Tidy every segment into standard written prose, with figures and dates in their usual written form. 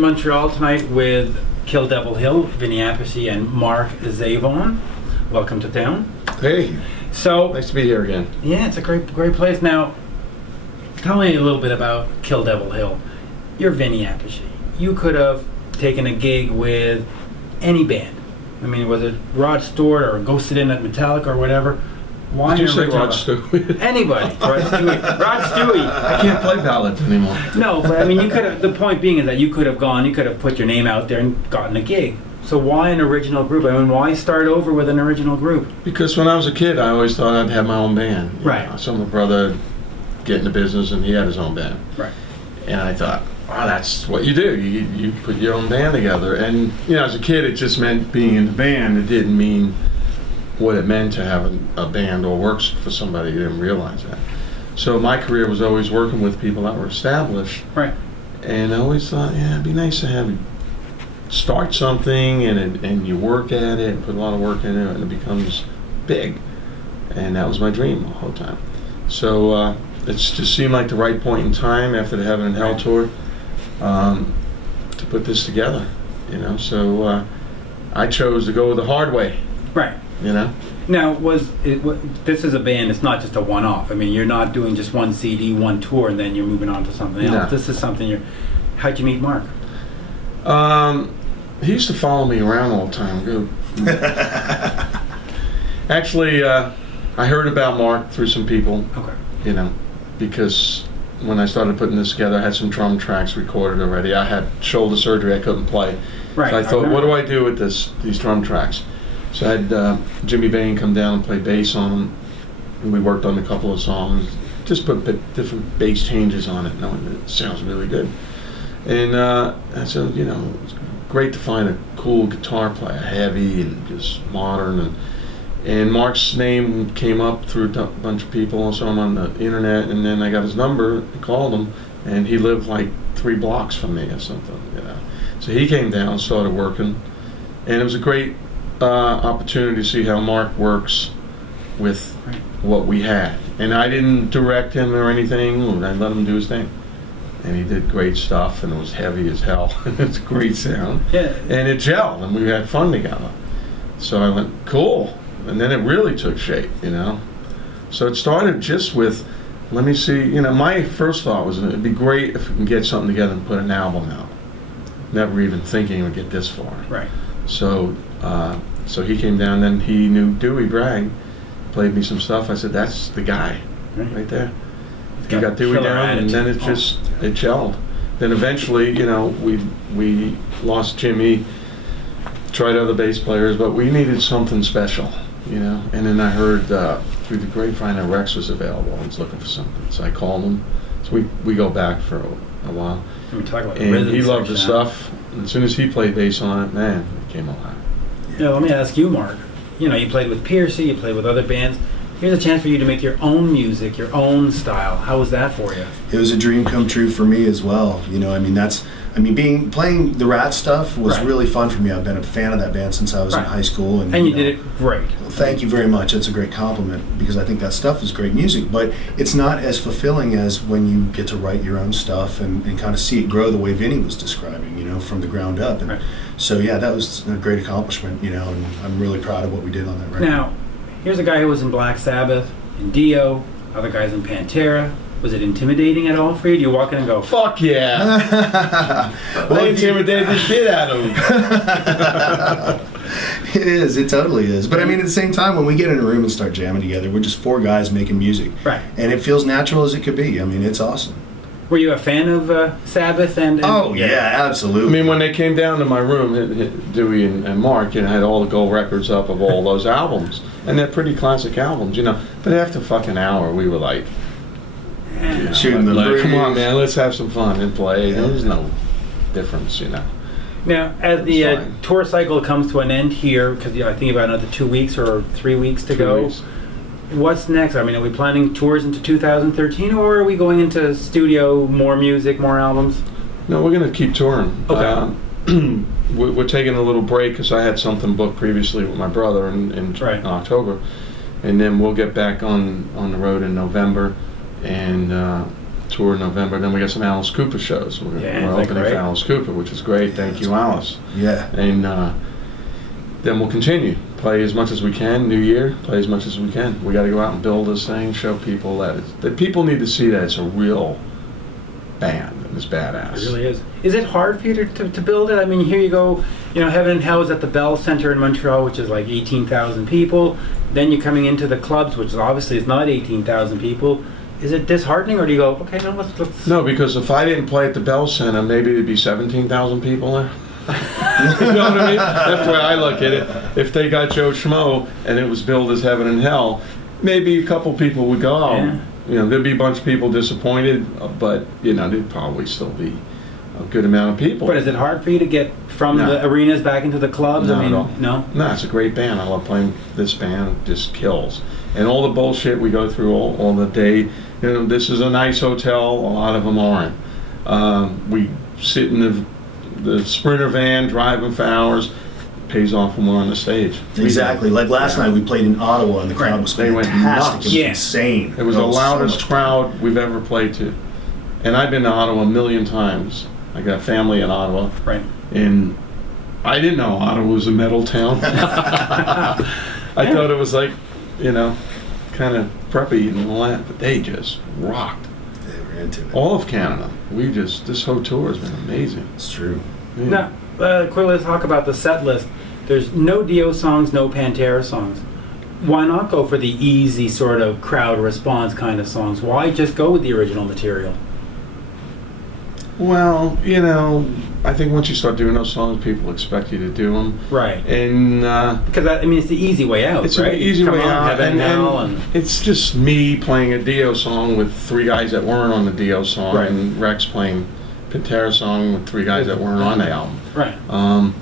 in Montreal tonight with Kill Devil Hill, Vinny Appice, and Mark Zavon. Welcome to town. Hey, so nice to be here again. Yeah, it's a great place. Now, tell me a little bit about Kill Devil Hill. You're Vinny Appice. You could have taken a gig with any band. I mean, was it Rod Stewart or Go Sit In at Metallica or whatever? Why did you say Rod Stewart? Anybody. Rod Stewart. Rod Stewie. I can't play ballads anymore. No, but I mean, you could have. The point being is that you could have gone. You could have put your name out there and gotten a gig. So why an original group? I mean, why start over with an original group? Because when I was a kid, I always thought I'd have my own band. Right. So my brother get in the business, and he had his own band. Right. And I thought, wow, that's what you do. You put your own band together. And as a kid, it just meant being in the band. It didn't mean what it meant to have a band or work for somebody. You didn't realize that. So my career was always working with people that were established. Right. And I always thought, yeah, it'd be nice to have start something and you work at it and put a lot of work in it and it becomes big. And that was my dream the whole time. So it just seemed like the right point in time after the Heaven and Hell tour to put this together. So I chose to go the hard way. Right. Now, this is a band, it's not just a one-off. I mean, you're not doing just one CD, one tour, and then you're moving on to something else. No. This is something how'd you meet Mark? He used to follow me around all the time. Actually, I heard about Mark through some people. Okay. Because when I started putting this together, I had some drum tracks recorded already. I had shoulder surgery, I couldn't play. Right. So I thought, what do I do with these drum tracks? So I had Jimmy Bain come down and play bass on them, and we worked on a couple of songs. Just put different bass changes on it, knowing that it sounds really good. And I said, it's great to find a cool guitar player, heavy and just modern. And Mark's name came up through a bunch of people. I saw him on the internet, and then I got his number, I called him, and he lived like 3 blocks from me or something. So he came down, started working, and it was a great opportunity to see how Mark works with what we had. And I didn't direct him or anything. I let him do his thing. And he did great stuff, and it was heavy as hell. It's a great sound. Yeah. And it gelled, and we had fun together. So I went, cool. And then it really took shape, So it started just with, let me see, my first thought was it'd be great if we can get something together and put an album out. Never even thinking we'd get this far. Right. So he came down, then he knew Dewey Bragg, played me some stuff. I said, that's the guy right there. He got Dewey down, and then it gelled. Then eventually, we lost Jimmy, tried other bass players, but we needed something special, And then I heard through the grapevine that Rex was available. I was looking for something, so I called him. So we go back for a while. And he loved the stuff. And as soon as he played bass on it, man, it came alive. Let me ask you, Mark. You played with Piercy, you played with other bands. Here's a chance for you to make your own music, your own style. How was that for you? It was a dream come true for me as well. Playing the Rat stuff was really fun for me. I've been a fan of that band since I was in high school. And you did it great. Thank you very much. That's a great compliment, because I think that stuff is great music. But it's not as fulfilling as when you get to write your own stuff and kind of see it grow the way Vinny was describing, from the ground up. And so, yeah, that was a great accomplishment, and I'm really proud of what we did on that record. Now, here's a guy who was in Black Sabbath, in Dio, other guys in Pantera. Was it intimidating at all for you? Do you walk in and go, fuck yeah? Well, intimidated the shit out of him. It is. It totally is. But at the same time, when we get in a room and start jamming together, we're just 4 guys making music. Right. And it feels natural as it could be. It's awesome. Were you a fan of Sabbath? Oh, yeah, absolutely. When they came down to my room, Dewey and Mark, had all the gold records up of all those albums. And they're pretty classic albums, But after fucking hour, we were like, shooting the breeze. Come on, man, let's have some fun and play. There was no difference, Now, as the tour cycle comes to an end here, because I think about another 2 weeks or 3 weeks to go, what's next? Are we planning tours into 2013, or are we going into studio, more music, more albums? No, we're going to keep touring. Okay. We're taking a little break because I had something booked previously with my brother in October, and then we'll get back on the road in November and tour in November. Then we got some Alice Cooper shows. We're opening for Alice Cooper, which is great. Thank you, Alice. Yeah. And then we'll continue. Play as much as we can. New Year, play as much as we can. We got to go out and build this thing, show people that people need to see that it's a real band. It's badass. It really is. Is it hard for you to build it? I mean, here you go, Heaven and Hell is at the Bell Center in Montreal, which is like 18,000 people. Then you're coming into the clubs, which obviously is not 18,000 people. Is it disheartening, or do you go, okay, no, let's... No, because if I didn't play at the Bell Center, maybe there'd be 17,000 people there. You know what I mean? That's the way I look at it. If they got Joe Schmo and it was billed as Heaven and Hell, maybe a couple people would go, there'd be a bunch of people disappointed, but, there'd probably still be a good amount of people. But is it hard for you to get from the arenas back into the clubs? Not at all. No? No, it's a great band. I love playing this band. It just kills. And all the bullshit we go through all the day, this is a nice hotel. A lot of them aren't. We sit in the Sprinter van, driving for hours. Pays off when we're on the stage. Exactly. Like last night, we played in Ottawa, and the crowd was fantastic. They went nuts. It was insane. It was the loudest crowd we've ever played to. And I've been to Ottawa a million times. I got family in Ottawa. Right. And I didn't know Ottawa was a metal town. I thought it was like, kind of preppy and all that, but they just rocked. They were into it. All of Canada. This whole tour has been amazing. It's true. Yeah. Now, quickly, let's talk about the set list. There's no Dio songs, no Pantera songs. Why not go for the easy sort of crowd response kind of songs? Why just go with the original material? Well, I think once you start doing those songs, people expect you to do them. Right. And because it's the easy way out. It's right? an easy way out, and it's just me playing a Dio song with three guys that weren't on the Dio song, right. and Rex playing Pantera song with three guys that weren't on the album. Right.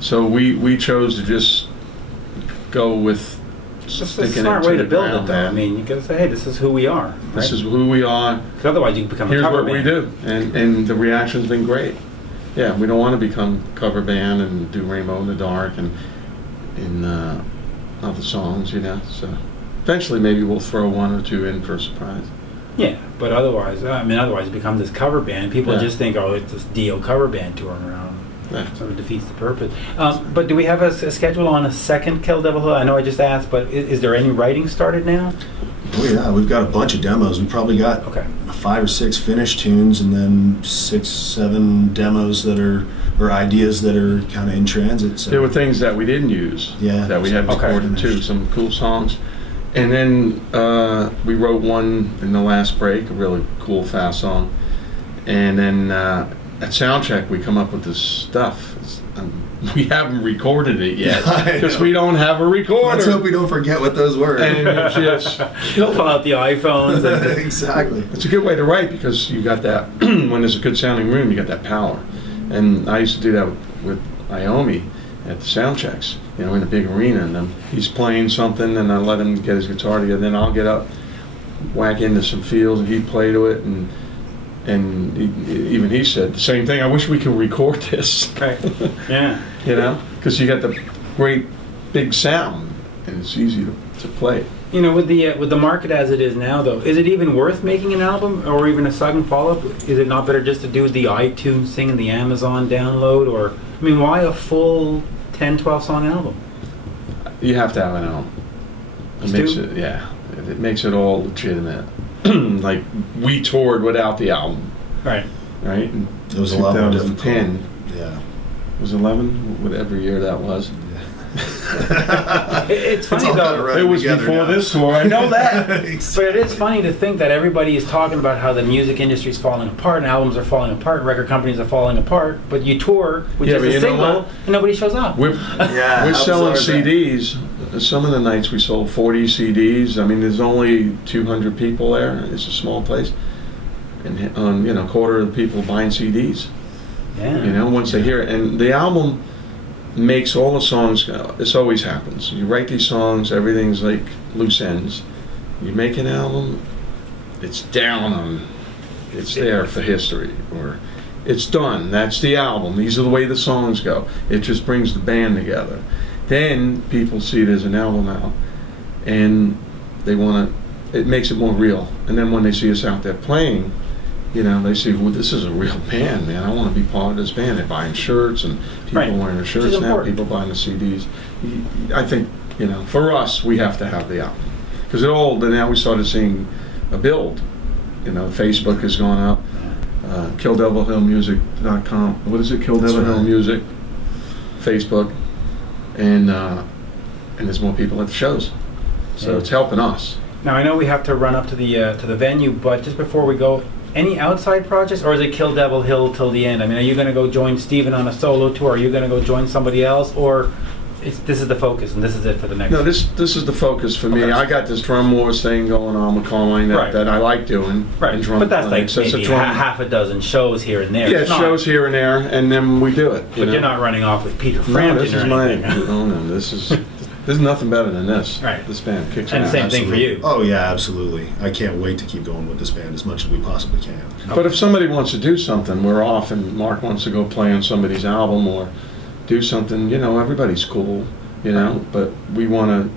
So we chose to just go with. It's a smart way to build it, though. I mean, you got to say, hey, this is who we are. Right? This is who we are. Because otherwise, you can become a cover band. Here's what we do, and the reaction's been great. Yeah, we don't want to become cover band and do Rainbow in the Dark and other songs, So eventually, maybe we'll throw one or two in for a surprise. Yeah, but otherwise, it becomes this cover band. People just think, oh, it's this Dio cover band touring around. Yeah. Sort of defeats the purpose. But do we have a schedule on a second Kill Devil Hill? I know I just asked, but is there any writing started now? Oh yeah, we've got a bunch of demos. We probably got 5 or 6 finished tunes, and then 6, 7 demos that are or ideas that are kind of in transit. So. There were things that we didn't use. Yeah, that we had recorded too. Some cool songs, and then we wrote one in the last break, a really cool fast song, and then. At soundcheck, we come up with this stuff. We haven't recorded it yet because we don't have a recorder. Let's hope we don't forget what those were. And just pull out the iPhones. Exactly. It's a good way to write because you got that. When there's a good sounding room, you got that power. And I used to do that with Iommi at the soundchecks. In a big arena, and then he's playing something, and I let him get his guitar together. Then I'll get up, whack into some feels, and he'd play to it, and even he said the same thing. I wish we could record this. Right. Yeah. Because you got the great big sound, and it's easy to play. With the market as it is now, though, is it even worth making an album or even a second follow-up? Is it not better just to do the iTunes thing and the Amazon download? Or why a full 10, 12 song album? You have to have an album. It makes it all legitimate. Like we toured without the album, right? In it was 2010. Yeah, it was 11. Whatever year that was. It's funny though. It was before this tour. I know that. But it is funny to think that everybody is talking about how the music industry is falling apart, and albums are falling apart, record companies are falling apart. But you tour with just a single, and nobody shows up. We're selling CDs. Some of the nights we sold 40 CDs. There's only 200 people there. It's a small place, and a quarter of the people buying CDs. Yeah. Once they hear it, and the album makes all the songs go. This always happens. You write these songs, everything's like loose ends. You make an album, it's it's there for history, or it's done. That's the album. These are the way the songs go. It just brings the band together. Then people see it as an album now, and they want to. It makes it more real. And then when they see us out there playing, you know, they see, well, this is a real band, man. I want to be part of this band. They're buying shirts, and people wearing their shirts now. Important. People buying the CDs. I think, you know, for us, we have to have the album because now we started seeing a build. You know, Facebook has gone up. KillDevilHillMusic.com. What is it? Kill Devil Hill Music. Facebook, and there's more people at the shows, so it's helping us. Now I know we have to run up to the venue, but just before we go, any outside projects, or is it Kill Devil Hill till the end? I mean, are you going to go join Steven on a solo tour? Are you going to go join somebody else, or this is the focus and this is it for the next? No, this is the focus for me. I got this drum wars thing going on with Carmine that I like doing. Right, but that's like maybe half a dozen shows here and there. Yeah, shows here and there, and then we do it. But you're not running off with Peter Frampton. This is there's nothing better than this. Right. This band kicks and ass. same thing for you. Oh yeah, absolutely. I can't wait to keep going with this band as much as we possibly can. But if somebody wants to do something, we're off, and Mark wants to go play on somebody's album or do something. You know, everybody's cool. You know, but we want to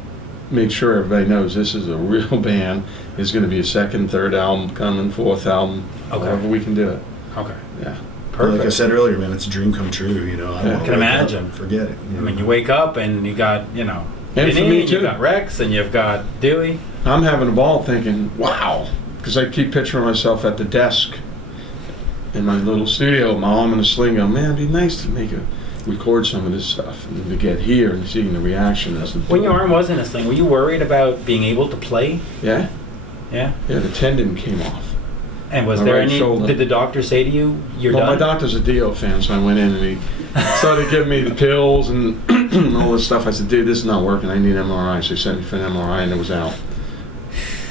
make sure everybody knows this is a real band. There's going to be a second, third album coming, fourth album, however we can do it. Okay. Yeah. Perfect. Like I said earlier, man, it's a dream come true. You know, I can imagine. Forget it. I mean, you wake up and you got, you know, and for me too. You've got Rex and you've got Dewey. I'm having a ball thinking, wow, because I keep picturing myself at the desk in my little studio, my arm in a sling, going, man, it'd be nice to record some of this stuff and to get here and seeing the reaction as the when your arm was in a sling, were you worried about being able to play? Yeah. Yeah? Yeah, the tendon came off. And was there any, did the doctor say to you, you're done? My doctor's a Dio fan, so I went in and he started giving me the pills and all this stuff. I said, dude, this is not working. I need an MRI. So he sent me for an MRI and it was out.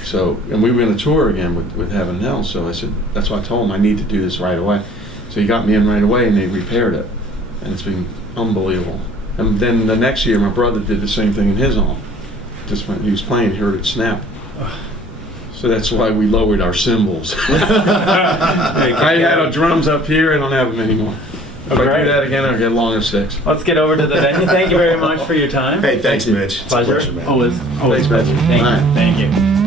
So, and we were in a tour again with Heaven and Hell, so I said, that's why I told him I need to do this right away. So he got me in right away and they repaired it. And it's been unbelievable. And then the next year, my brother did the same thing in his arm. Just when he was playing, he heard it snap. So that's why we lowered our cymbals. I had our drums up here. I don't have them anymore. If I do that again, I'll get longer sticks. Let's get over to the venue. Thank you very much for your time. Hey, thanks, Mitch. Pleasure. It's a pleasure, man. Always Thanks, pleasure. Mitch. Thank you.